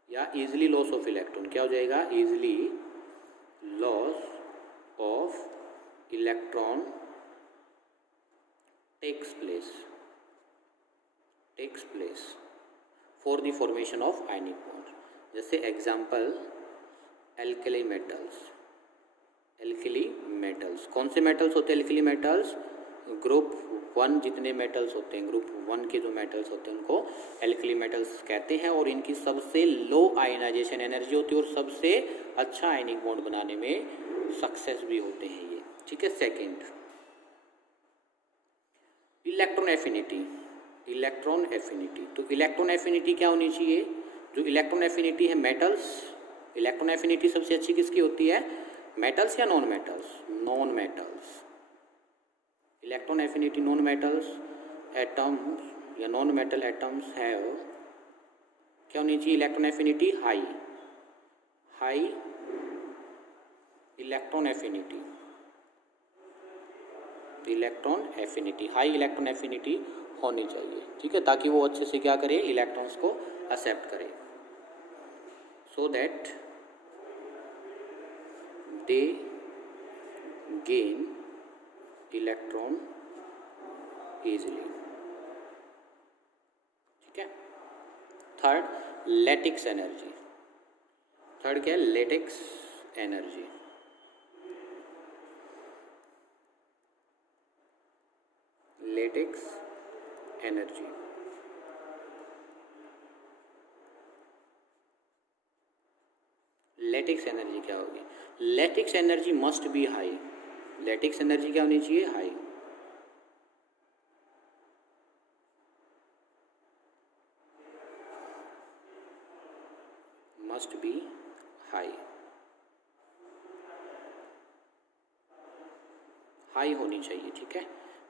या इजिली लॉस ऑफ इलेक्ट्रॉन। क्या हो जाएगा? Easily loss of electron takes place for the formation of ionic bond. जैसे एग्जाम्पल एल्कली मेटल्स। कौन से मेटल्स होते हैं एल्कली मेटल्स? ग्रुप 1 जितने मेटल्स होते हैं, ग्रुप 1 के जो मेटल्स होते हैं उनको एल्कली मेटल्स कहते हैं और इनकी सबसे लो आयनाइजेशन एनर्जी होती है और सबसे अच्छा आयनिक बॉन्ड बनाने में सक्सेस भी होते हैं ये। ठीक है। Second, electron affinity. तो इलेक्ट्रॉन एफिनिटी क्या होनी चाहिए? जो इलेक्ट्रॉन एफिनिटी है मेटल्स, इलेक्ट्रॉन एफिनिटी सबसे अच्छी किसकी होती है? मेटल्स या non metals? Non metals. Electron affinity non metals atoms या नॉन मेटल एटम्स हैव क्या होनी चाहिए? Electron affinity high electron affinity होनी चाहिए। ठीक है, ताकि वो अच्छे से क्या करे, इलेक्ट्रॉन्स को एक्सेप्ट करे, so that they gain electron easily. ठीक है। Third, lattice energy. थर्ड क्या है? Lattice energy. Lattice energy lattice energy क्या होगी? Lattice energy must be high. Lattice energy क्या होनी चाहिए? हाई। मस्ट बी हाई होनी चाहिए। ठीक है,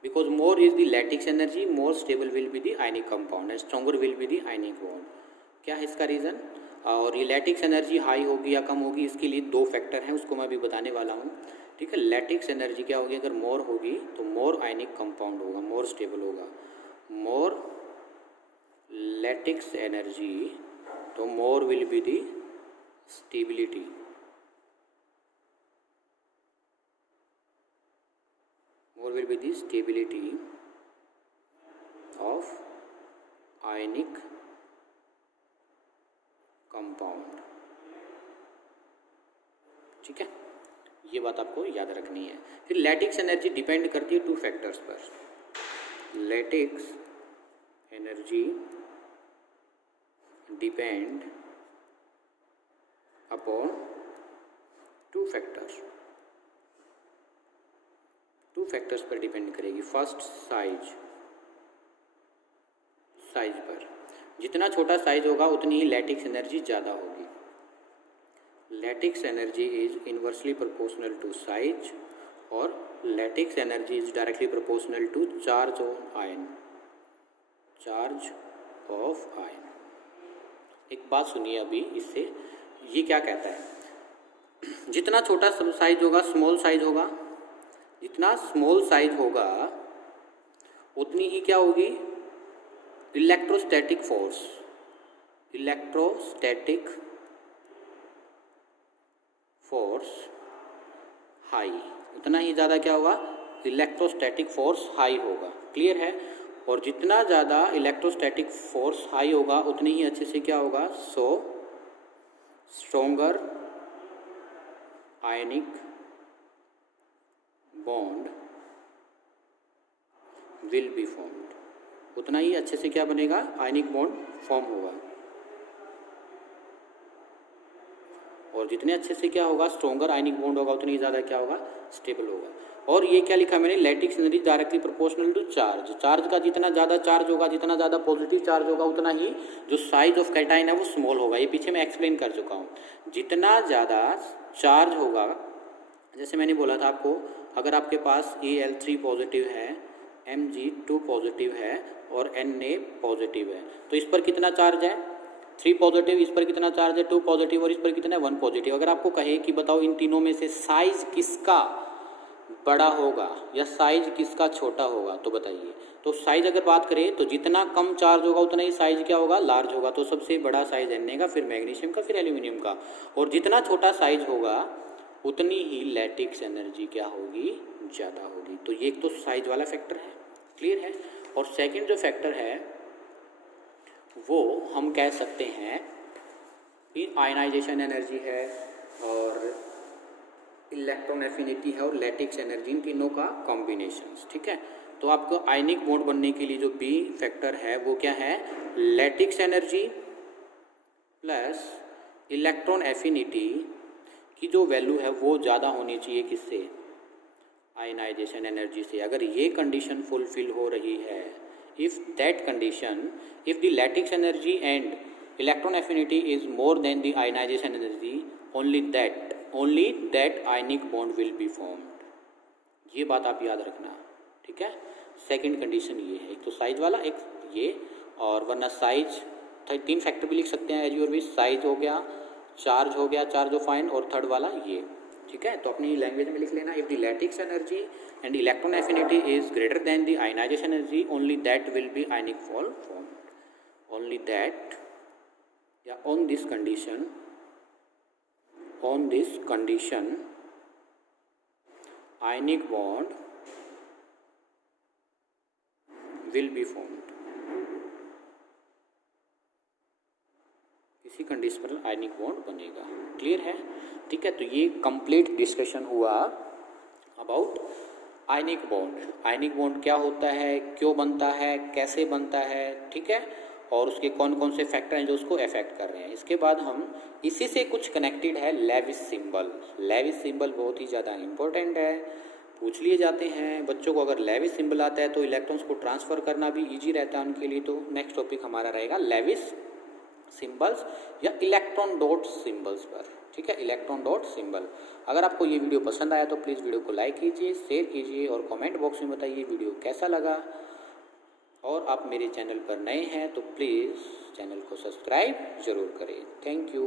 because more is the lattice energy, more stable will be the ionic compound and stronger will be the ionic bond. क्या है इसका रीज़न? और ये लैटिक्स एनर्जी हाई होगी या कम होगी, इसके लिए 2 फैक्टर हैं, उसको मैं अभी बताने वाला हूँ। ठीक है, लैटिक्स एनर्जी क्या होगी? अगर मोर होगी तो मोर आयनिक कंपाउंड होगा, मोर स्टेबल होगा। मोर लैटिक्स एनर्जी तो more will be the stability. More will be the stability of ionic compound. ठीक है, ये बात आपको याद रखनी है। फिर लैटिक्स एनर्जी डिपेंड करती है 2 फैक्टर्स पर। Lattice energy depend upon 2 factors. 2 factors पर डिपेंड करेगी। फर्स्ट, साइज पर। जितना छोटा साइज होगा उतनी ही लैटिक्स एनर्जी ज़्यादा होगी। Lattice energy is inversely proportional to size और lattice energy is directly proportional to charge of ion. Charge of ion. एक बात सुनिए अभी इससे, ये क्या कहता है? जितना छोटा साइज होगा, स्मॉल साइज होगा, जितना स्मॉल साइज होगा उतनी ही क्या होगी? Electrostatic force high. उतना ही ज़्यादा क्या होगा? इलेक्ट्रोस्टैटिक फोर्स हाई होगा। क्लियर है? और जितना ज़्यादा इलेक्ट्रोस्टैटिक फोर्स हाई होगा उतनी ही अच्छे से क्या होगा? So stronger ionic bond will be formed. उतना ही अच्छे से क्या बनेगा? आयनिक बॉन्ड फॉर्म होगा। और जितने अच्छे से क्या होगा? स्ट्रोंगर आयनिक बॉन्ड होगा, उतनी ज़्यादा क्या होगा? स्टेबल होगा। और ये क्या लिखा मैंने? Lattice energy directly proportional to charge. Charge का जितना ज़्यादा चार्ज होगा, जितना ज़्यादा पॉजिटिव चार्ज होगा, उतना ही जो साइज ऑफ कैटाइन है वो स्मॉल होगा। ये पीछे मैं एक्सप्लेन कर चुका हूँ। जितना ज़्यादा चार्ज होगा, जैसे मैंने बोला था आपको, अगर आपके पास Al3 पॉजिटिव है, Mg2 पॉजिटिव है और Na पॉजिटिव है, तो इस पर कितना चार्ज है? 3 पॉजिटिव, इस पर कितना चार्ज है 2 पॉजिटिव, और इस पर कितना है 1 पॉजिटिव। अगर आपको कहे कि बताओ इन तीनों में से साइज किसका बड़ा होगा या साइज किसका छोटा होगा, तो बताइए। तो साइज अगर बात करें तो जितना कम चार्ज होगा उतना ही साइज क्या होगा, लार्ज होगा। तो सबसे बड़ा साइज Na का, फिर मैग्नीशियम का, फिर एल्यूमिनियम का। और जितना छोटा साइज होगा उतनी ही लैटिक्स एनर्जी क्या होगी, ज़्यादा होगी। तो ये एक तो साइज वाला फैक्टर है, क्लियर है। और सेकंड जो फैक्टर है वो हम कह सकते हैं कि आयनाइजेशन एनर्जी है और इलेक्ट्रॉन एफिनिटी है और लैटिक्स एनर्जी, इन तीनों का कॉम्बिनेशंस, ठीक है। तो आपको आयनिक बॉन्ड बनने के लिए जो बी फैक्टर है वो क्या है, lattice energy plus electron affinity की जो वैल्यू है वो ज़्यादा होनी चाहिए किससे, आयनाइजेशन एनर्जी से। अगर ये कंडीशन फुलफिल हो रही है, if that condition, if the lattice energy and electron affinity is more than the ionisation energy, only that ionic bond will be formed। ये बात आप याद रखना, ठीक है। सेकंड कंडीशन ये है, एक तो साइज वाला, एक ये, और वरना साइज 3 फैक्टर भी लिख सकते हैं एज योर विश। साइज हो गया, चार्ज हो गया, चार्ज ऑफ आयन, और थर्ड वाला ये, ठीक है। तो अपनी लैंग्वेज में लिख लेना, if the lattice energy and electron affinity is greater than the ionisation energy, only that will be ionic bond formed. Only that, या on this condition, ionic bond will be formed। इसी condition पर ionic bond बनेगा, clear है, ठीक है। तो ये complete discussion हुआ about ionic bond. Ionic bond क्या होता है, क्यों बनता है, कैसे बनता है, ठीक है, और उसके कौन कौन से फैक्टर हैं जो उसको अफेक्ट कर रहे हैं। इसके बाद हम इसी से कुछ कनेक्टेड है लेविस सिंबल। लेविस सिंबल बहुत ही ज़्यादा इम्पोर्टेंट है, पूछ लिए जाते हैं बच्चों को। अगर लेविस सिंबल आता है तो इलेक्ट्रॉन्स को ट्रांसफ़र करना भी ईजी रहता है उनके लिए। तो नेक्स्ट टॉपिक हमारा रहेगा लेविस सिंबल्स या इलेक्ट्रॉन डॉट सिंबल्स पर, ठीक है, इलेक्ट्रॉन डॉट सिंबल। अगर आपको ये वीडियो पसंद आया तो प्लीज़ वीडियो को लाइक कीजिए, शेयर कीजिए, और कमेंट बॉक्स में बताइए वीडियो कैसा लगा। और आप मेरे चैनल पर नए हैं तो प्लीज़ चैनल को सब्सक्राइब ज़रूर करें। Thank you.